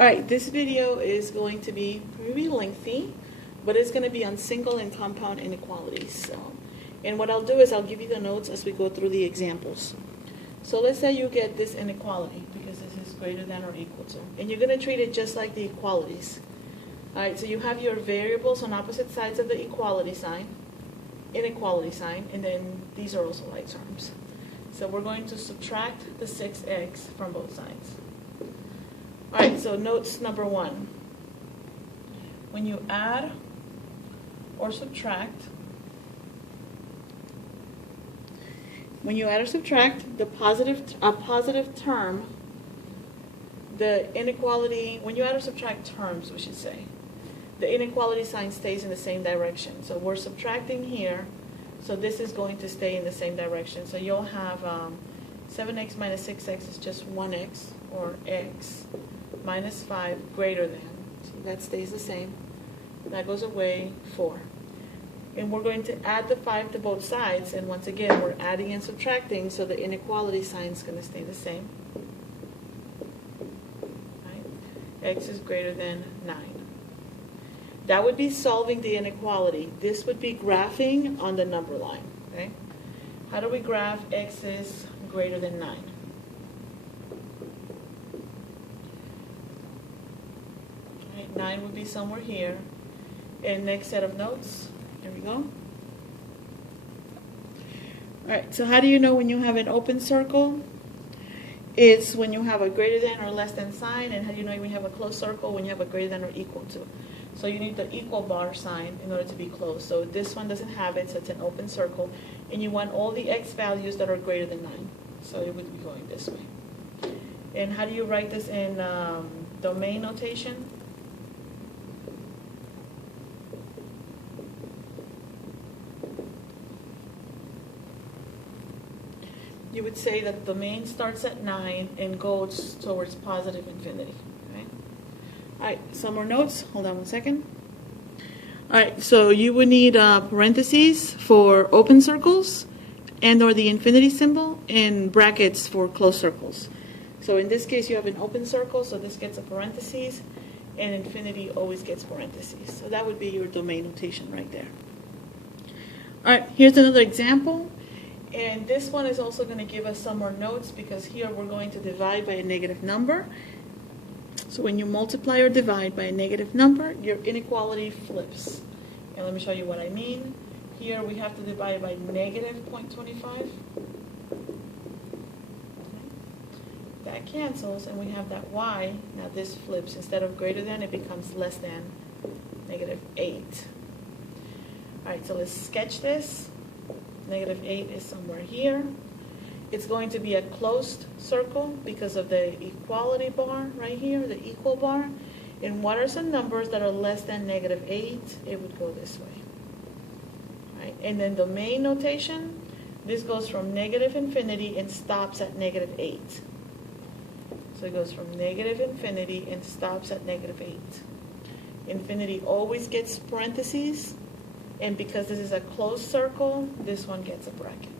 Alright, this video is going to be pretty lengthy, but it's going to be on single and compound inequalities. And what I'll do is I'll give you the notes as we go through the examples. So let's say you get this inequality, because this is greater than or equal to. And you're going to treat it just like the equalities. Alright, so you have your variables on opposite sides of the inequality sign, and then these are also like terms. So we're going to subtract the 6x from both sides. Alright, so notes number 1. When you add or subtract, a positive term, the inequality, when you add or subtract terms, we should say, the inequality sign stays in the same direction. So we're subtracting here, so this is going to stay in the same direction. So you'll have 7x minus 6x is just 1x, or x minus 5 greater than. So that stays the same. That goes away, 4. And we're going to add the 5 to both sides, and once again we're adding and subtracting, so the inequality sign is going to stay the same. Right? X is greater than 9. That would be solving the inequality. This would be graphing on the number line. Okay? How do we graph x is greater than 9? Right, 9 would be somewhere here. And next set of notes. There we go. Alright, so how do you know when you have an open circle? It's when you have a greater than or less than sign. And how do you know when you have a closed circle? When you have a greater than or equal to. So you need the equal bar sign in order to be closed. So this one doesn't have it, so it's an open circle. And you want all the x values that are greater than 9. So it would be going this way. And how do you write this in domain notation? You would say that the domain starts at 9 and goes towards positive infinity. Okay? All right, some more notes. Hold on one second. All right, so you would need parentheses for open circles and or the infinity symbol, and brackets for closed circles. So in this case you have an open circle, so this gets a parentheses, and infinity always gets parentheses. So that would be your domain notation right there. All right, here's another example. And this one is also going to give us some more notes, because here we're going to divide by a negative number. So when you multiply or divide by a negative number, your inequality flips. And let me show you what I mean. Here we have to divide by negative 0.25. That cancels, and we have that y. Now this flips. Instead of greater than, it becomes less than negative 8. All right, so let's sketch this. Negative 8 is somewhere here. It's going to be a closed circle because of the equality bar right here, the equal bar. And what are some numbers that are less than negative 8? It would go this way. Right? And then domain notation, this goes from negative infinity and stops at negative 8. So it goes from negative infinity and stops at negative 8. Infinity always gets parentheses. And because this is a closed circle, this one gets a bracket.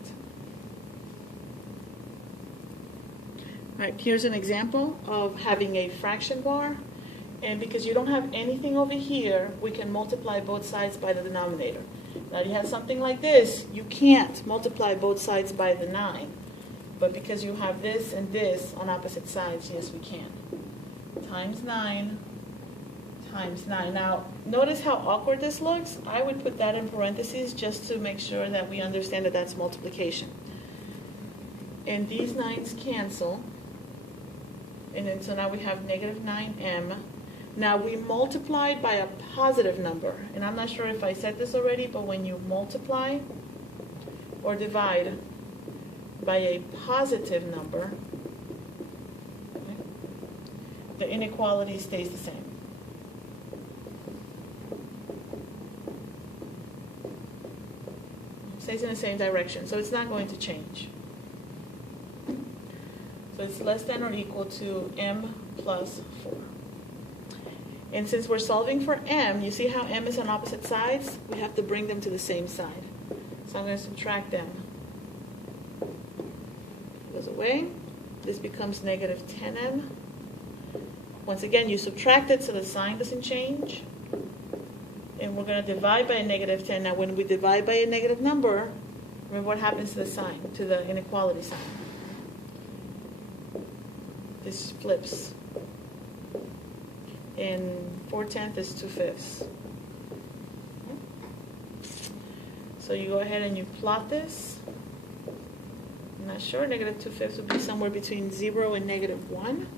All right, here's an example of having a fraction bar. And because you don't have anything over here, we can multiply both sides by the denominator. Now you have something like this, you can't multiply both sides by the 9. But because you have this and this on opposite sides, yes, we can. Times 9. Times 9. Now, notice how awkward this looks. I would put that in parentheses just to make sure that we understand that that's multiplication. And these 9's cancel. And then so now we have negative 9m. Now we multiplied by a positive number. And I'm not sure if I said this already, but when you multiply or divide by a positive number, okay, the inequality stays the same. Stays in the same direction, so it's not going to change. So it's less than or equal to m plus 4. And since we're solving for m, you see how m is on opposite sides? We have to bring them to the same side. So I'm going to subtract them. It goes away. This becomes negative 10m. Once again, you subtract it so the sign doesn't change. And we're going to divide by a negative 10. Now, when we divide by a negative number, remember what happens to the sign, to the inequality sign. This flips. And 4/10 is 2/5. So you go ahead and you plot this. I'm not sure, negative 2/5 would be somewhere between 0 and -1.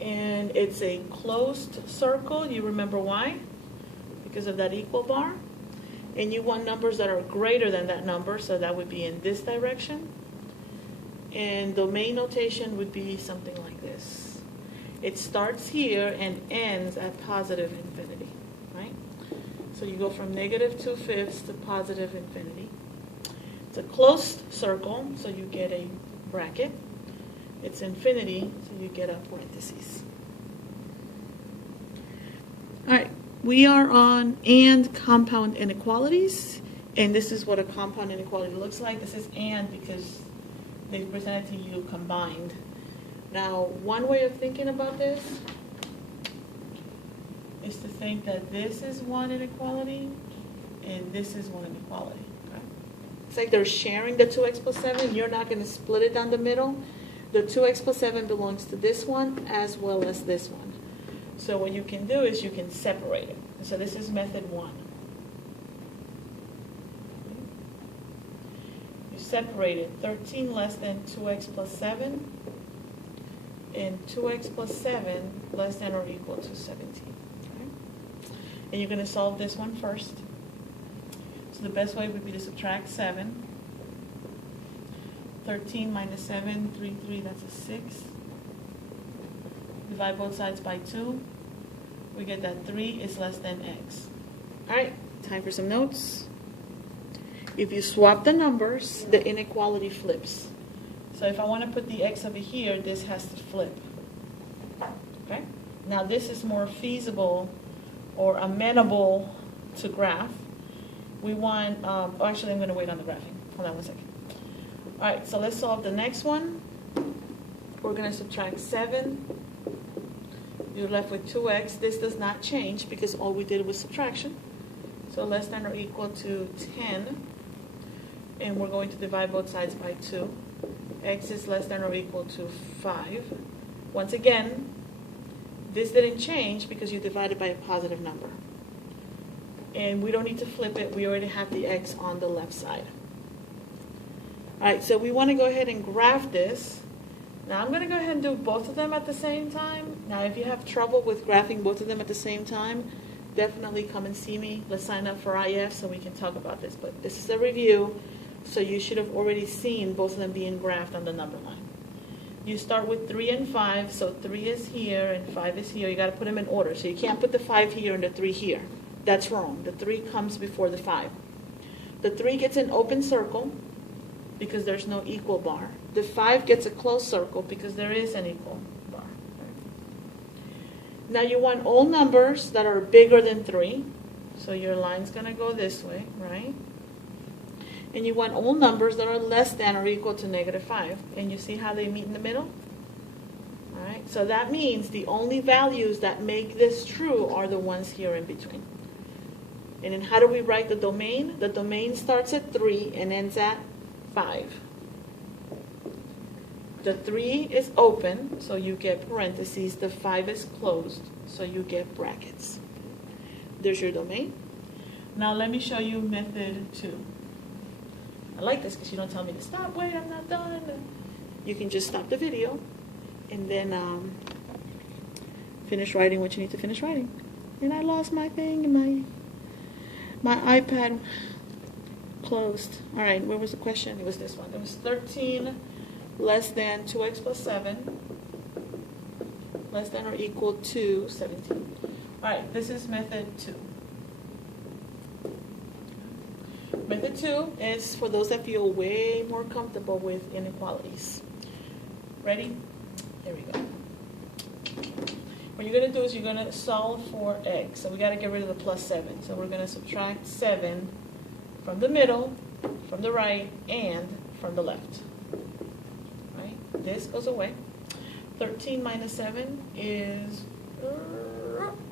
And it's a closed circle. You remember why? Because of that equal bar. And you want numbers that are greater than that number, so that would be in this direction. And domain notation would be something like this. It starts here and ends at positive infinity, right? So you go from negative 2/5 to positive infinity. It's a closed circle, so you get a bracket. It's infinity, so you get a parentheses. All right, we are on and compound inequalities, and this is what a compound inequality looks like. This is and because they present it to you combined. Now, one way of thinking about this is to think that this is one inequality and this is one inequality. Okay? It's like they're sharing the 2x plus 7. You're not going to split it down the middle. The 2x plus 7 belongs to this one as well as this one. So what you can do is you can separate it. So this is method 1. You separate it. 13 less than 2x plus 7 and 2x plus 7 less than or equal to 17. Okay? And you're going to solve this one first. So the best way would be to subtract 7. 13 minus 7, 3, that's a 6. Divide both sides by 2. We get that 3 is less than x. All right, time for some notes. If you swap the numbers, the inequality flips. So if I want to put the x over here, this has to flip. Okay? Now this is more feasible or amenable to graph. We want, actually I'm going to wait on the graphing. Hold on one second. All right, so let's solve the next one. We're going to subtract 7. You're left with 2x. This does not change because all we did was subtraction. So less than or equal to 10. And we're going to divide both sides by 2. X is less than or equal to 5. Once again, this didn't change because you divided by a positive number. And we don't need to flip it. We already have the x on the left side. All right, so we want to go ahead and graph this. Now I'm going to go ahead and do both of them at the same time. Now if you have trouble with graphing both of them at the same time, definitely come and see me. Let's sign up for IF so we can talk about this. But this is a review, so you should have already seen both of them being graphed on the number line. You start with 3 and 5, so 3 is here and 5 is here. You got to put them in order. So you can't put the 5 here and the 3 here. That's wrong. The 3 comes before the 5. The 3 gets an open circle because there's no equal bar. The 5 gets a closed circle because there is an equal bar. Now you want all numbers that are bigger than 3. So your line's going to go this way, right? And you want all numbers that are less than or equal to -5. And you see how they meet in the middle? All right. So that means the only values that make this true are the ones here in between. And then how do we write the domain? The domain starts at 3 and ends at 5. The 3 is open, so you get parentheses. The 5 is closed, so you get brackets. There's your domain. Now let me show you method 2. I like this because you don't tell me to stop. Wait, I'm not done. You can just stop the video and then finish writing what you need to finish writing. And I lost my thing and my iPad closed. All right, where was the question? It was this one. It was 13 less than 2x plus 7 less than or equal to 17. All right, this is method 2. Method 2 is for those that feel way more comfortable with inequalities. Ready? There we go. What you're going to do is you're going to solve for x. So we got to get rid of the plus 7. So we're going to subtract 7 from the middle, from the right, and from the left. Right? This goes away. 13 minus 7 is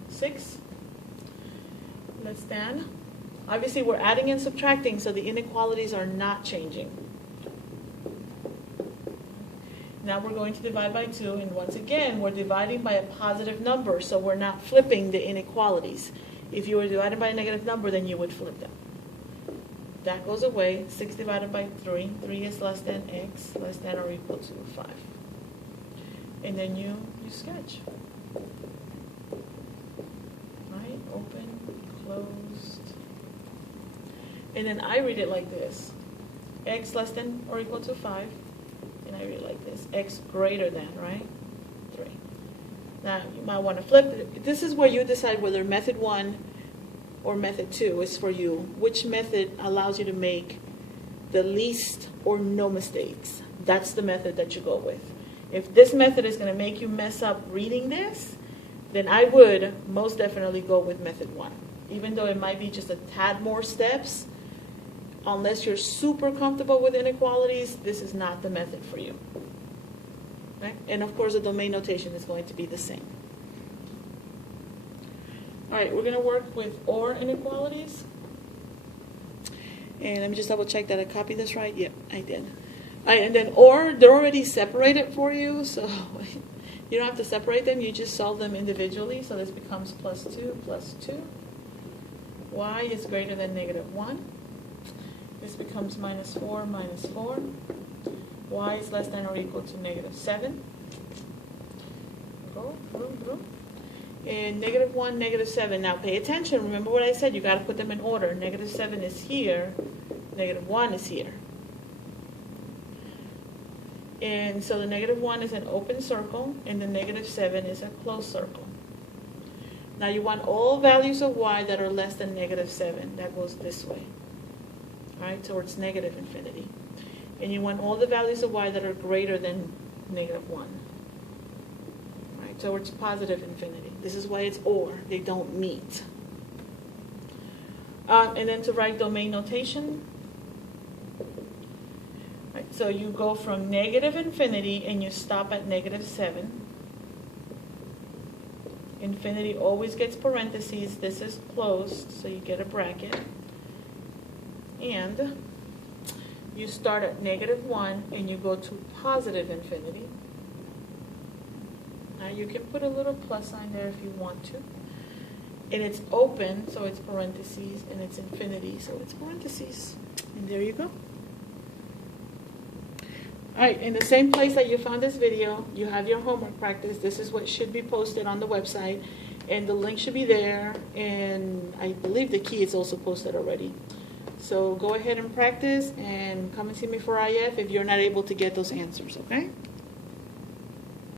6. Less than. Obviously, we're adding and subtracting, so the inequalities are not changing. Now we're going to divide by 2, and once again, we're dividing by a positive number, so we're not flipping the inequalities. If you were dividing by a negative number, then you would flip them. That goes away. 6 divided by 3. 3 is less than x, less than or equal to 5. And then you sketch. Right? Open, closed. And then I read it like this. X less than or equal to 5. And I read it like this. X greater than, right? 3. Now, you might want to flip it. This is where you decide whether method 1 or method 2 is for you. Which method allows you to make the least or no mistakes? That's the method that you go with. If this method is going to make you mess up reading this, then I would most definitely go with method 1. Even though it might be just a tad more steps, unless you're super comfortable with inequalities, this is not the method for you. Right? And of course, the domain notation is going to be the same. All right, we're going to work with OR inequalities. And let me just double check that I copied this right. Yep, I did. All right, and then OR, they're already separated for you, so you don't have to separate them. You just solve them individually. So this becomes plus 2 plus 2. Y is greater than negative 1. This becomes minus 4 minus 4. Y is less than or equal to negative 7. Go through. And negative 1, negative 7. Now pay attention. Remember what I said. You got to put them in order. Negative 7 is here. Negative 1 is here. And so the negative 1 is an open circle, and the negative 7 is a closed circle. Now you want all values of y that are less than negative 7. That goes this way. All right, towards negative infinity. And you want all the values of y that are greater than negative 1. All right, towards positive infinity. This is why it's OR. They don't meet. And then to write domain notation. Right, so you go from negative infinity and you stop at negative 7. Infinity always gets parentheses. This is closed, so you get a bracket. And you start at negative 1 and you go to positive infinity. Now you can put a little plus sign there if you want to. And it's open, so it's parentheses, and it's infinity, so it's parentheses. And there you go. All right, in the same place that you found this video, you have your homework practice. This is what should be posted on the website, and the link should be there, and I believe the key is also posted already. So go ahead and practice, and come and see me for IF if you're not able to get those answers, okay?